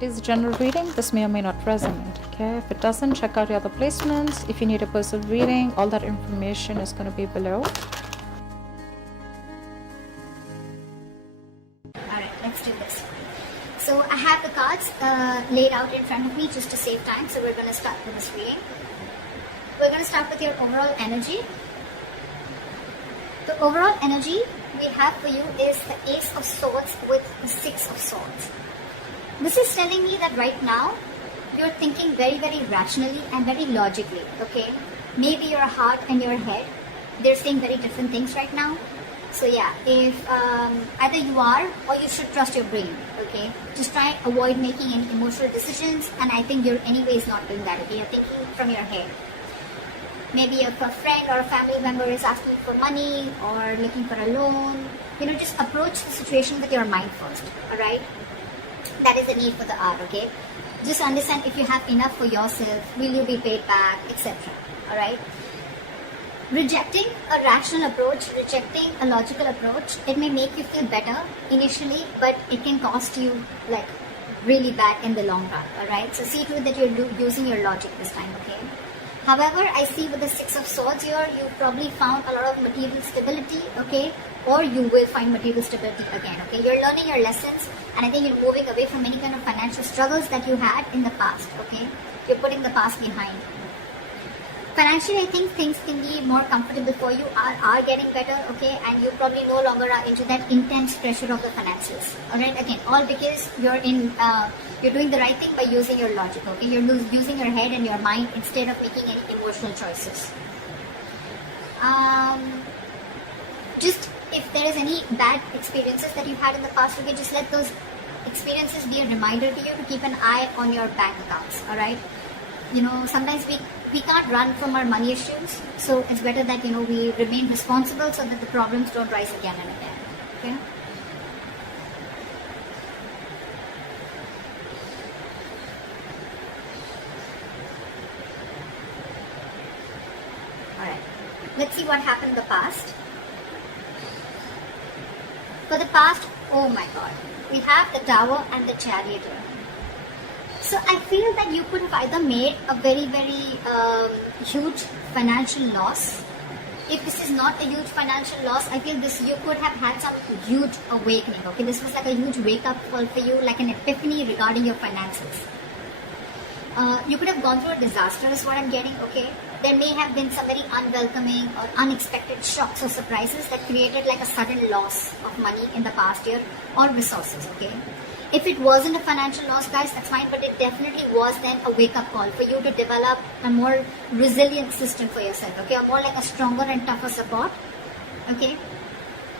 It is a general reading. This may or may not resonate. Okay, if it doesn't, check out your other placements. If you need a personal reading, all that information is going to be below. Alright, let's do this. So I have the cards laid out in front of me just to save time. So we're going to start with this reading. We're going to start with your overall energy. The overall energy we have for you is the Ace of Swords with the Six of Swords. This is telling me that right now you're thinking very, very rationally and very logically, okay? Maybe your heart and your head, they're saying very different things right now. So yeah, if either you are or you should trust your brain, okay? Just try and avoid making any emotional decisions, and I think you're anyways not doing that, okay? You're thinking from your head. Maybe a friend or a family member is asking for money or looking for a loan. You know, just approach the situation with your mind first, alright? That is the need for the hour, okay? Just understand if you have enough for yourself, will you be paid back, etc. Alright? Rejecting a rational approach, rejecting a logical approach, it may make you feel better initially, but it can cost you like really bad in the long run, alright? So see to it that you're using your logic this time, okay? However, I see with the Six of Swords here, you probably found a lot of material stability, okay? Or you will find material stability again, okay? You're learning your lessons, and I think you're moving away from any kind of financial struggles that you had in the past, okay? You're putting the past behind. Financially, I think things can be more comfortable for you, are getting better, okay? And you probably no longer are into that intense pressure of the finances, alright? Again, all because you're doing the right thing by using your logic, okay? You're using your head and your mind instead of making any emotional choices. Just if there is any bad experiences that you've had in the past, okay, just let those experiences be a reminder to you to keep an eye on your bank accounts, alright? You know, sometimes we can't run from our money issues, so it's better that, you know, we remain responsible so that the problems don't rise again and again, okay? Alright, let's see what happened in the past. For the past, oh my god, we have the Tower and the Chariot here. So I feel that you could have either made a very, very huge financial loss. If this is not a huge financial loss, I feel you could have had some huge awakening, okay? This was like a huge wake-up call for you, like an epiphany regarding your finances. You could have gone through a disaster is what I'm getting, okay? There may have been some very unwelcoming or unexpected shocks or surprises that created like a sudden loss of money in the past year or resources, okay? If it wasn't a financial loss, guys, that's fine, but it definitely was then a wake-up call for you to develop a more resilient system for yourself, okay? Or more like a stronger and tougher support, okay?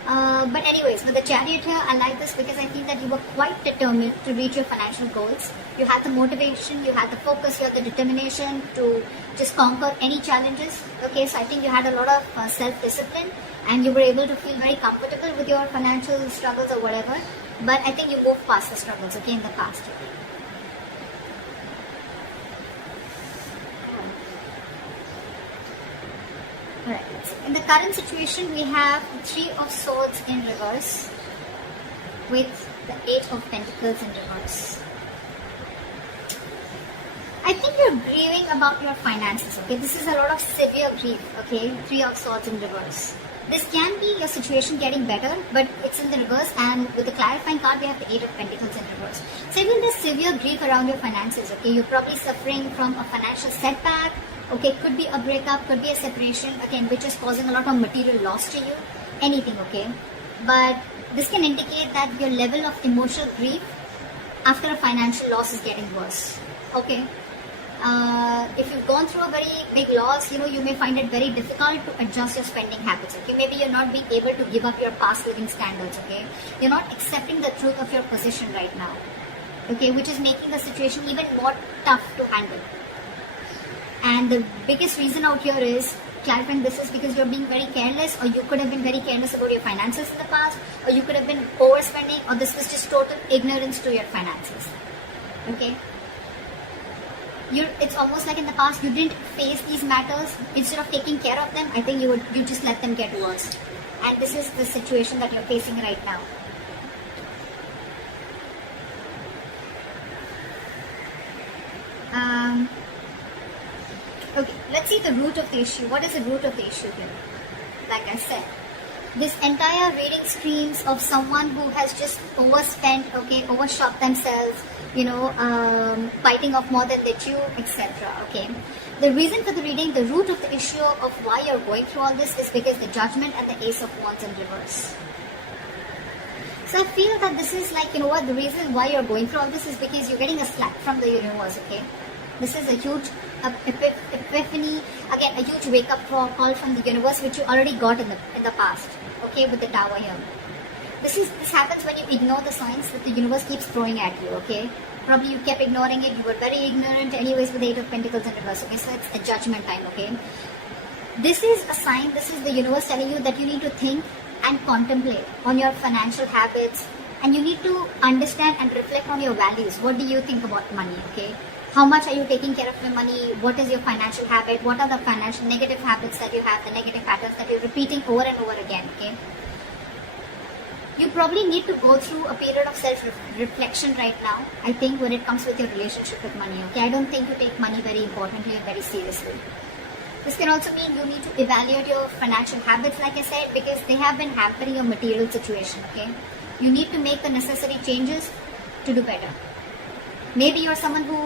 But anyways, with the Chariot here, I like this because I feel that you were quite determined to reach your financial goals. You had the motivation, you had the focus, you had the determination to just conquer any challenges, okay? So I think you had a lot of self-discipline, and you were able to feel very comfortable with your financial struggles or whatever. But I think you moved past the struggles, okay, in the past. Alright, in the current situation, we have Three of Swords in reverse with the Eight of Pentacles in reverse. I think you're grieving about your finances, okay? This is a lot of severe grief, okay? Three of Swords in reverse. This can be your situation getting better, but it's in the reverse, and with the clarifying card, we have the Eight of Pentacles in reverse. So even there's severe grief around your finances, okay? You're probably suffering from a financial setback, okay? Could be a breakup, could be a separation, again, which is causing a lot of material loss to you, anything, okay? But this can indicate that your level of emotional grief after a financial loss is getting worse, okay? If you've gone through a very big loss, you know, you may find it very difficult to adjust your spending habits, okay? Maybe you're not being able to give up your past living standards, okay? You're not accepting the truth of your position right now, okay? Which is making the situation even more tough to handle. And the biggest reason out here is, clarifying this is because you're being very careless, or you could have been very careless about your finances in the past, or you could have been overspending, or this was just total ignorance to your finances, okay? It's almost like in the past you didn't face these matters. Instead of taking care of them, I think you just let them get worse. And this is the situation that you're facing right now. Okay, let's see the root of the issue. What is the root of the issue here? Like I said, this entire reading screams of someone who has just overspent, okay, overshot themselves, biting off more than they chew, etc. Okay. The reason for the reading, the root of the issue of why you're going through all this is because the Judgment and the Ace of Wands in reverse. So I feel that this is like, the reason why you're going through all this is because you're getting a slap from the universe, okay? This is a huge epiphany, again, a huge wake-up call from the universe, which you already got in the past, okay, with the Tower here. This happens when you ignore the signs that the universe keeps throwing at you, okay? Probably you kept ignoring it, you were very ignorant anyways with the Eight of Pentacles in reverse, okay? So it's a judgment time, okay? This is a sign, this is the universe telling you that you need to think and contemplate on your financial habits, and you need to understand and reflect on your values. What do you think about money, okay? How much are you taking care of your money? What is your financial habit? What are the financial negative habits that you have, the negative patterns that you're repeating over and over again, okay? You probably need to go through a period of self-reflection right now, I think, when it comes with your relationship with money, okay? I don't think you take money very importantly and very seriously. This can also mean you need to evaluate your financial habits, like I said, because they have been hampering your material situation, okay? You need to make the necessary changes to do better. Maybe you're someone who,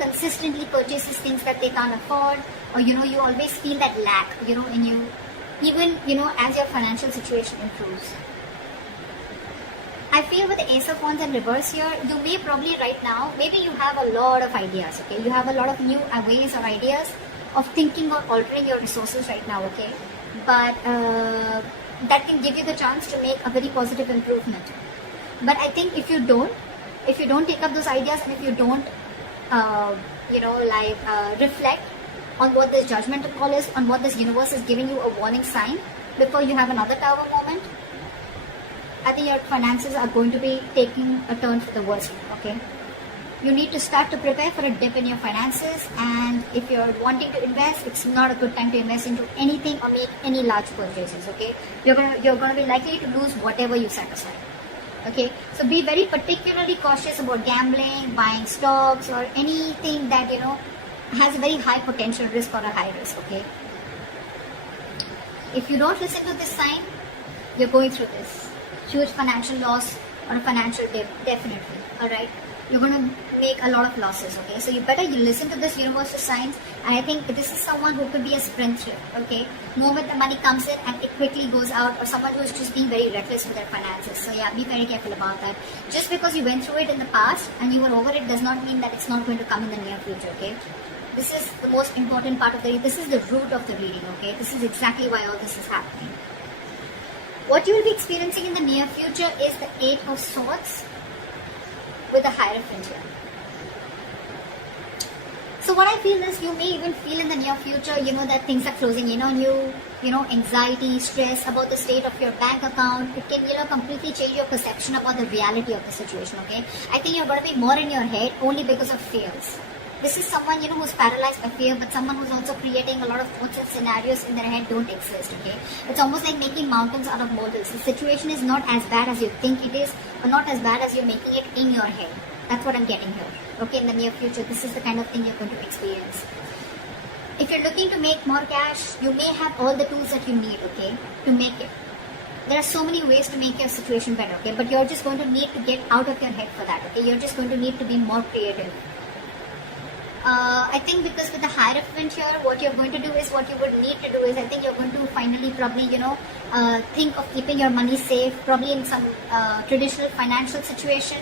consistently purchases things that they can't afford, or, you always feel that lack, in you, even, as your financial situation improves. I feel with the Ace of Wands in reverse here, you may probably right now, maybe you have a lot of ideas, okay? You have a lot of new ways or ideas of thinking or altering your resources right now, okay? But that can give you the chance to make a very positive improvement. But I think if you don't take up those ideas, and if you don't, reflect on what this judgment call is, on what this universe is giving you a warning sign before you have another Tower moment, I think your finances are going to be taking a turn for the worse, okay? You need to start to prepare for a dip in your finances, and if you're wanting to invest, it's not a good time to invest into anything or make any large purchases, okay? You're gonna be likely to lose whatever you set aside. Okay, so be very particularly cautious about gambling, buying stocks, or anything that has a very high potential risk or a high risk. Okay, if you don't listen to this sign, you're going through this huge financial loss or a financial dip, definitely. All right, you're going to make a lot of losses. Okay, so you listen to this universal signs, and I think this is someone who could be a spendthrift. Okay, moment the money comes in and it quickly goes out, or someone who is just being very reckless with their finances. So yeah, be very careful about that. Just because you went through it in the past and you were over it does not mean that it's not going to come in the near future. Okay, this is the most important part of the reading. This is the root of the reading. Okay, this is exactly why all this is happening. What you will be experiencing in the near future is the Eight of Swords with the Hierophant here. So what I feel is you may even feel in the near future, that things are closing in on you, anxiety, stress about the state of your bank account. It can, completely change your perception about the reality of the situation, okay? I think you're going to be more in your head only because of fears. This is someone, who's paralyzed by fear, but someone who's also creating a lot of thoughts and scenarios in their head don't exist, okay? It's almost like making mountains out of molehills. The situation is not as bad as you think it is, or not as bad as you're making it in your head. That's what I'm getting here. Okay, in the near future, this is the kind of thing you're going to experience. If you're looking to make more cash, you may have all the tools that you need, okay, to make it. There are so many ways to make your situation better, okay, but you're just going to need to get out of your head for that, okay? You're just going to need to be more creative. I think because with the Hierophant here, what you're going to do is, what you would need to do is, I think you're going to finally probably, think of keeping your money safe, probably in some traditional financial institution,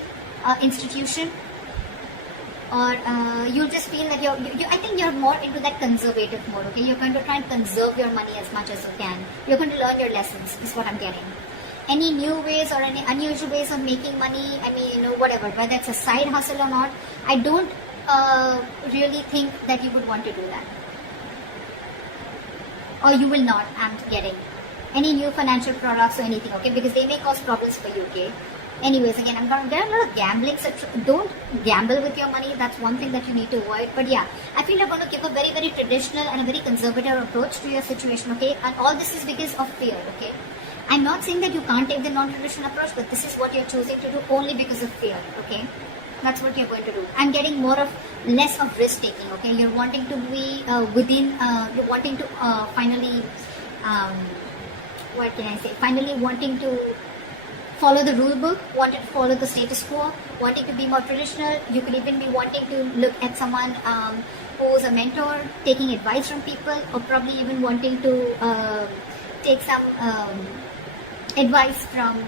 or you'll just feel that I think you're more into that conservative mode, okay? You're going to try and conserve your money as much as you can. You're going to learn your lessons, is what I'm getting. Any new ways or any unusual ways of making money, I mean, whatever, whether it's a side hustle or not, I don't really think that you would want to do that. Or you will not, I'm getting. Any new financial products or anything, okay? Because they may cause problems for you, okay? Anyways, again, there are a lot of gambling, so don't gamble with your money. That's one thing that you need to avoid. But yeah, I feel you're going to give a very, very traditional and a very conservative approach to your situation, okay? And all this is because of fear, okay? I'm not saying that you can't take the non-traditional approach, but this is what you're choosing to do only because of fear, okay? That's what you're going to do. I'm getting less of risk taking. Okay, you're wanting to be you're wanting to finally, what can I say? Finally wanting to follow the rule book, wanting to follow the status quo, wanting to be more traditional. You could even be wanting to look at someone who's a mentor, taking advice from people, or probably even wanting to take some advice from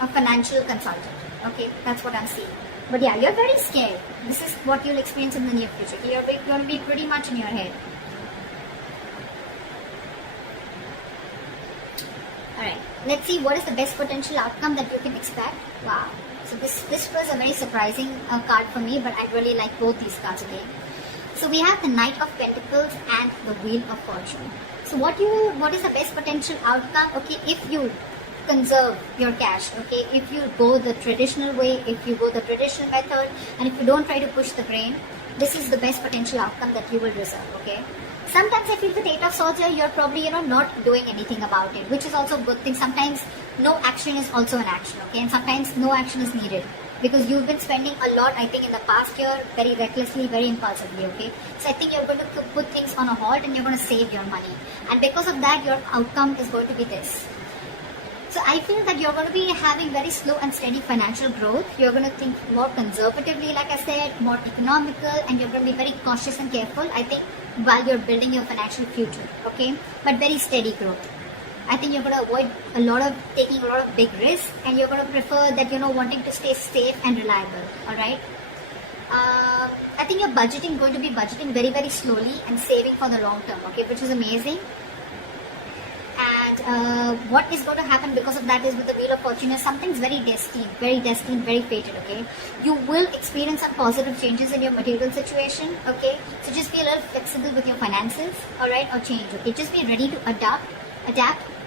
a financial consultant. Okay, that's what I'm seeing. But yeah, you're very scared. This is what you'll experience in the near future. You're going to be pretty much in your head. Alright, let's see what is the best potential outcome that you can expect. Wow. So this was a very surprising card for me, but I really like both these cards again. So we have the Knight of Pentacles and the Wheel of Fortune. So what is the best potential outcome? Okay, if you conserve your cash, okay, if you go the traditional way, if you go the traditional method, and if you don't try to push the grain, this is the best potential outcome that you will reserve. Okay, sometimes I feel the Eight of Swords here, you're probably not doing anything about it, which is also a good thing. Sometimes no action is also an action, okay, and sometimes no action is needed because you've been spending a lot, I think, in the past year, very recklessly, very impulsively. Okay, so I think you're going to put things on a halt and you're going to save your money, and because of that your outcome is going to be this. So I feel that you're going to be having very slow and steady financial growth. You're going to think more conservatively, like I said, more economical, and you're going to be very cautious and careful, I think, while you're building your financial future, okay? But very steady growth. I think you're going to avoid taking a lot of big risks, and you're going to prefer that, wanting to stay safe and reliable, alright? I think you're going to be budgeting very, very slowly and saving for the long term, okay? Which is amazing. And what is going to happen because of that is with the Wheel of Fortune is something's very destined, very fated, okay? You will experience some positive changes in your material situation, okay? So just be a little flexible with your finances, alright, or change, okay? Just be ready to adapt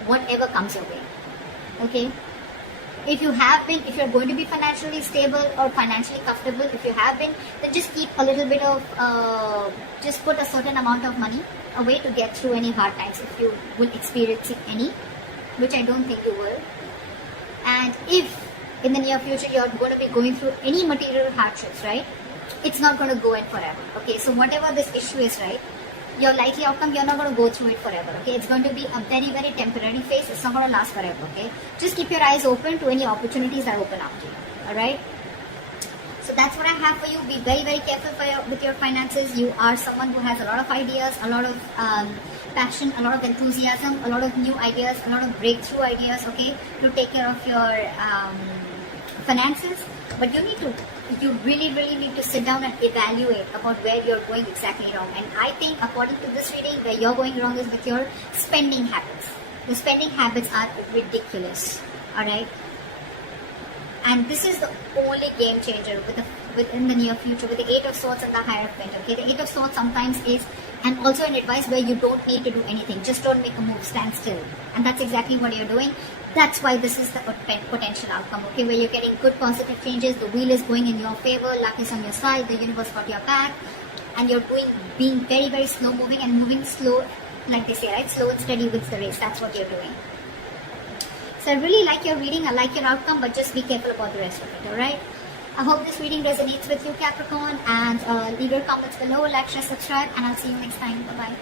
whatever comes your way, okay? If you're going to be financially stable or financially comfortable, if you have been, then just keep a little bit of, just put a certain amount of money away to get through any hard times if you will experience any, which I don't think you will. And if in the near future you're going to be going through any material hardships, right, it's not going to go in forever, okay? So whatever this issue is, right, your likely outcome, you're not going to go through it forever, okay? It's going to be a very, very temporary phase. It's not going to last forever, okay? Just keep your eyes open to any opportunities that open up to you, alright? So that's what I have for you. Be very, very careful with your finances. You are someone who has a lot of ideas, a lot of passion, a lot of enthusiasm, a lot of new ideas, a lot of breakthrough ideas, okay, to take care of your finances. But you really, really need to sit down and evaluate about where you're going exactly wrong. And I think according to this reading, where you're going wrong is with your spending habits. The spending habits are ridiculous, alright? And this is the only game changer within the near future with the Eight of Swords and the Hierophant. Okay, the Eight of Swords sometimes is, and also an advice where you don't need to do anything. Just don't make a move, stand still. And that's exactly what you're doing. That's why this is the potential outcome, okay, where you're getting good positive changes. The wheel is going in your favor, luck is on your side, the universe got your back, and you're being very, very slow moving and moving slow, like they say, right? Slow and steady wins the race. That's what you're doing. So I really like your reading, I like your outcome, but just be careful about the rest of it, alright? I hope this reading resonates with you, Capricorn, and leave your comments below, like, share, subscribe, and I'll see you next time. Bye-bye.